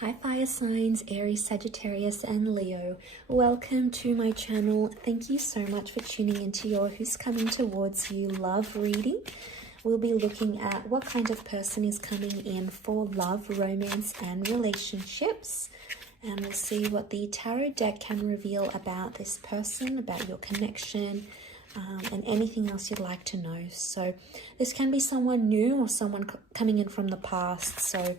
Hi fire signs, Aries, Sagittarius and Leo. Welcome to my channel. Thank you so much for tuning into your Who's Coming Towards You love reading. We'll be looking at what kind of person is coming in for love, romance and relationships. And we'll see what the tarot deck can reveal about this person, about your connection, and anything else you'd like to know. So this can be someone new or someone coming in from the past. So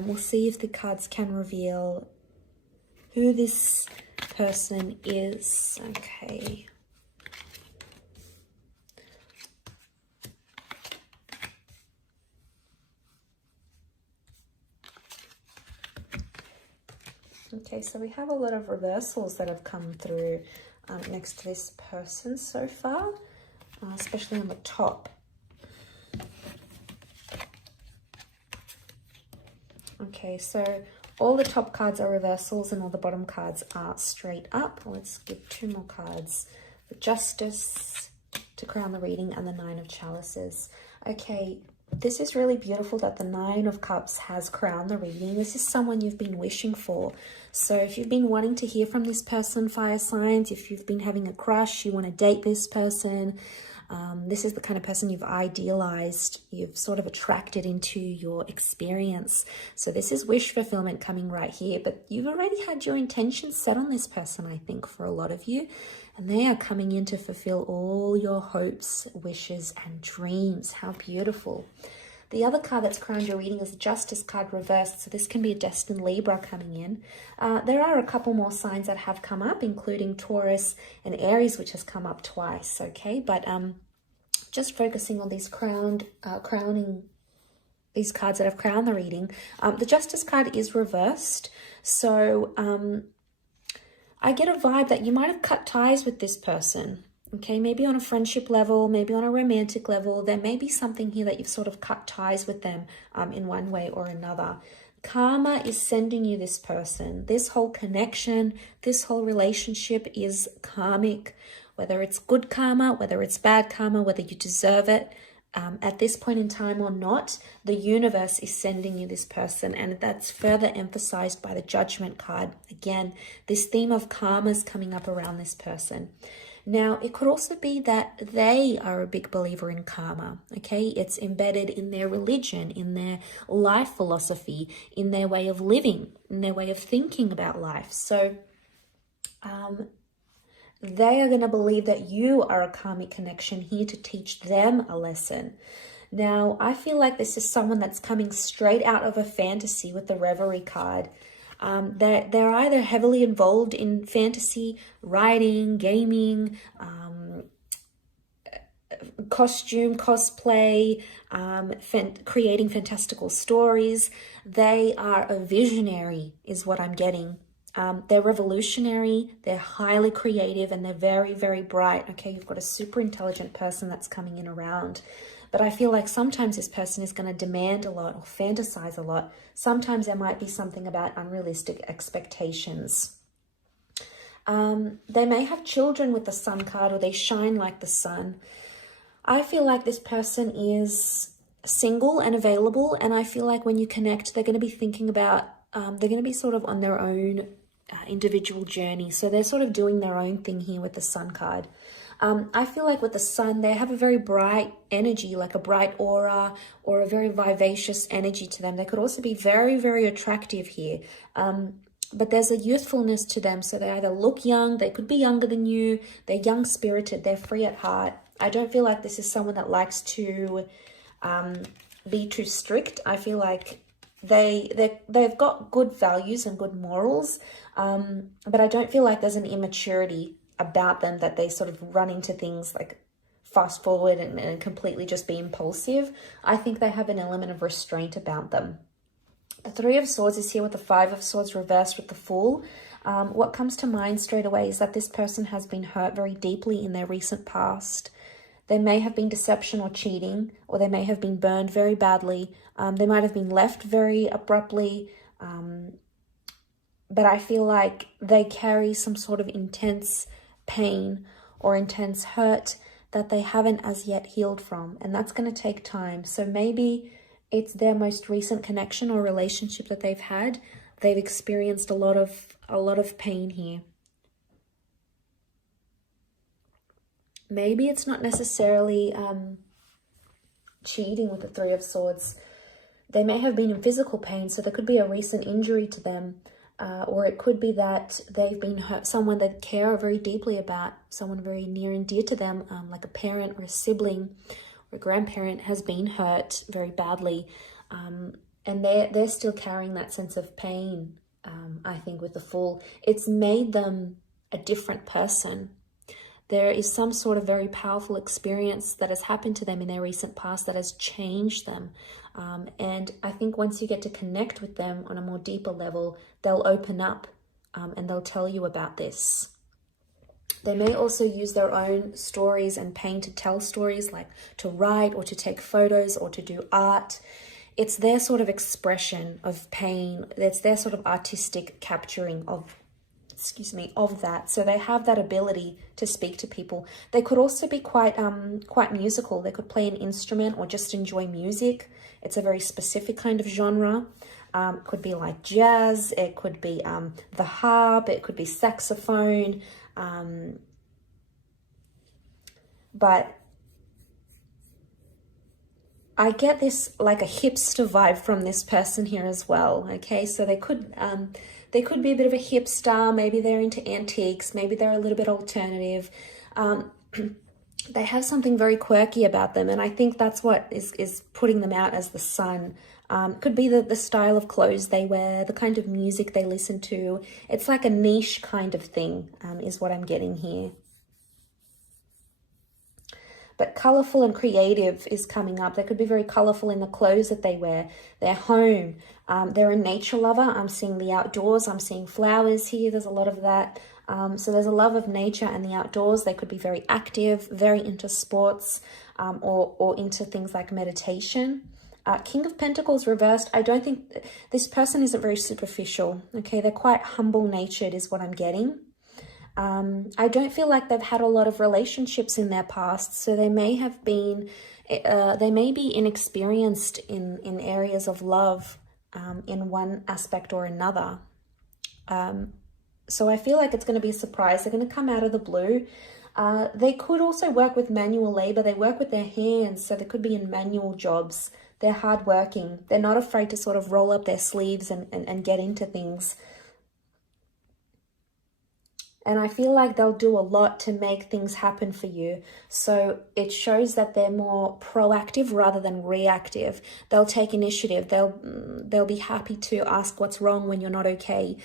we'll see if the cards can reveal who this person is. Okay. Okay, so we have a lot of reversals that have come through next to this person so far, especially on the top. Okay, so all the top cards are reversals and all the bottom cards are straight up. Let's give two more cards. The Justice to crown the reading and the Nine of Chalices. Okay, this is really beautiful that the Nine of Cups has crowned the reading. This is someone you've been wishing for. So if you've been wanting to hear from this person, fire signs, if you've been having a crush, you want to date this person, this is the kind of person you've idealized, you've sort of attracted into your experience. So this is wish fulfillment coming right here, but you've already had your intentions set on this person, I think, for a lot of you. And they are coming in to fulfill all your hopes, wishes, and dreams. How beautiful. The other card that's crowned your reading is the Justice card reversed. So this can be a destined Libra coming in. There are a couple more signs that have come up, including Taurus and Aries, which has come up twice. Okay, but just focusing on these these cards that have crowned the reading. The Justice card is reversed. So I get a vibe that you might have cut ties with this person. Okay, maybe on a friendship level, maybe on a romantic level. There may be something here that you've sort of cut ties with them in one way or another. Karma is sending you this person. This whole connection, this whole relationship is karmic. Whether it's good karma, whether it's bad karma, whether you deserve it at this point in time or not, the universe is sending you this person, and that's further emphasized by the Judgment card. Again, this theme of karma is coming up around this person. Now, it could also be that they are a big believer in karma, okay? It's embedded in their religion, in their life philosophy, in their way of living, in their way of thinking about life. So they are going to believe that you are a karmic connection here to teach them a lesson. Now, I feel like this is someone that's coming straight out of a fantasy with the Reverie card. They're either heavily involved in fantasy, writing, gaming, costume, cosplay, creating fantastical stories. They are a visionary is what I'm getting. They're revolutionary, they're highly creative, and they're very, very bright. Okay, you've got a super intelligent person that's coming in around. But I feel like sometimes this person is going to demand a lot or fantasize a lot. Sometimes there might be something about unrealistic expectations. They may have children with the Sun card, or they shine like the sun. I feel like this person is single and available, and I feel like when you connect, they're going to be thinking about, they're going to be sort of on their own individual journey. So they're sort of doing their own thing here with the Sun card. I feel like with the Sun, they have a very bright energy, like a bright aura or a very vivacious energy to them. They could also be very, very attractive here. But there's a youthfulness to them. So they either look young, they could be younger than you, they're young-spirited, they're free at heart. I don't feel like this is someone that likes to be too strict. I feel like they've got good values and good morals, but I don't feel like there's an immaturity about them that they sort of run into things like fast forward and completely just be impulsive. I think they have an element of restraint about them. The Three of Swords is here with the Five of Swords reversed with the Fool. What comes to mind straight away is that this person has been hurt very deeply in their recent past. There may have been deception or cheating, or they may have been burned very badly. They might have been left very abruptly. But I feel like they carry some sort of intense pain or intense hurt that they haven't as yet healed from. And that's going to take time. So maybe It's their most recent connection or relationship that they've had. They've experienced a lot of pain here. Maybe it's not necessarily cheating with the Three of Swords. They may have been in physical pain, so there could be a recent injury to them, or it could be that they've been hurt, someone they care very deeply about, someone very near and dear to them, like a parent or a sibling or a grandparent has been hurt very badly, and they're still carrying that sense of pain. I think with the Fool, it's made them a different person. There is some sort of very powerful experience that has happened to them in their recent past that has changed them. And I think once you get to connect with them on a more deeper level, they'll open up and they'll tell you about this. They may also use their own stories and pain to tell stories, like to write or to take photos or to do art. It's their sort of expression of pain. It's their sort of artistic capturing of that. So they have that ability to speak to people. They could also be quite musical. They could play an instrument or just enjoy music. It's a very specific kind of genre. It could be like jazz. It could be the harp. It could be saxophone. But I get this like a hipster vibe from this person here as well. Okay, so they could be a bit of a hipster. Maybe they're into antiques. Maybe they're a little bit alternative. They have something very quirky about them, and I think that's what is putting them out as the sun. Could be the style of clothes they wear, the kind of music they listen to. It's like a niche kind of thing, is what I'm getting here. But colorful and creative is coming up. They could be very colorful in the clothes that they wear, their home. They're a nature lover. I'm seeing the outdoors. I'm seeing flowers here. There's a lot of that. So there's a love of nature and the outdoors. They could be very active, very into sports, or into things like meditation. King of Pentacles reversed. I don't think this person isn't very superficial. Okay, they're quite humble-natured is what I'm getting. I don't feel like they've had a lot of relationships in their past, so they may be inexperienced in areas of love in one aspect or another. So I feel like it's going to be a surprise. They're going to come out of the blue. They could also work with manual labor. They work with their hands, so they could be in manual jobs. They're hardworking. They're not afraid to sort of roll up their sleeves and get into things. And I feel like they'll do a lot to make things happen for you. So it shows that they're more proactive rather than reactive. They'll take initiative. They'll be happy to ask what's wrong when you're not okay.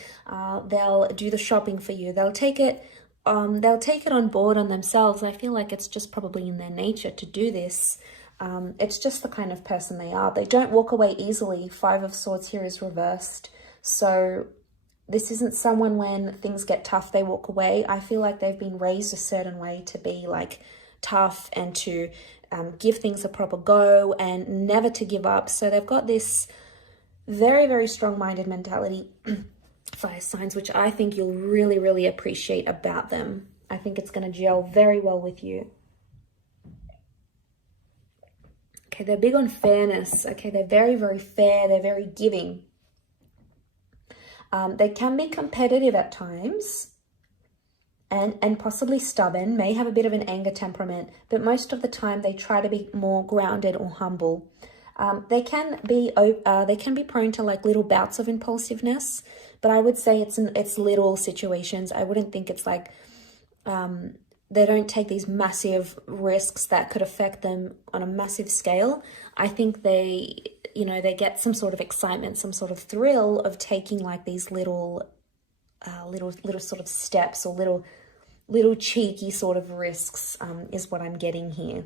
They'll do the shopping for you. They'll take it on board on themselves. I feel like it's just probably in their nature to do this. It's just the kind of person they are. They don't walk away easily. Five of Swords here is reversed. So this isn't someone when things get tough, they walk away. I feel like they've been raised a certain way to be like tough and to give things a proper go and never to give up. So they've got this very, very strong-minded mentality, fire signs, which I think you'll really, really appreciate about them. I think it's going to gel very well with you. Okay, they're big on fairness. Okay, they're very, very fair. They're very giving. They can be competitive at times and possibly stubborn, may have a bit of an anger temperament, but most of the time they try to be more grounded or humble. They can be prone to like little bouts of impulsiveness, but I would say it's little situations. I wouldn't think it's like they don't take these massive risks that could affect them on a massive scale. I think they get some sort of excitement, some sort of thrill of taking like these little sort of steps or little cheeky sort of risks, is what I'm getting here.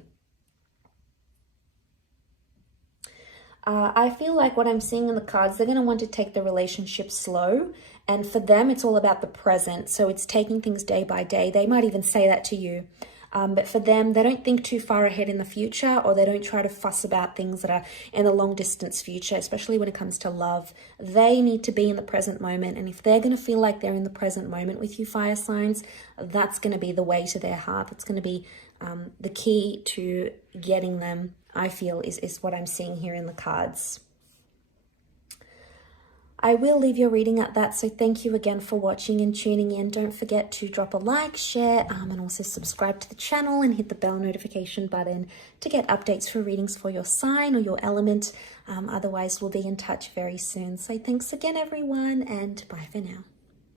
I feel like what I'm seeing in the cards, they're going to want to take the relationship slow. And for them, it's all about the present. So it's taking things day by day. They might even say that to you. But for them, they don't think too far ahead in the future, or they don't try to fuss about things that are in the long distance future, especially when it comes to love. They need to be in the present moment. And if they're going to feel like they're in the present moment with you, fire signs, that's going to be the way to their heart. It's going to be the key to getting them, I feel, is what I'm seeing here in the cards. I will leave your reading at that, so thank you again for watching and tuning in. Don't forget to drop a like, share, and also subscribe to the channel and hit the bell notification button to get updates for readings for your sign or your element. Otherwise, we'll be in touch very soon. So thanks again, everyone, and bye for now.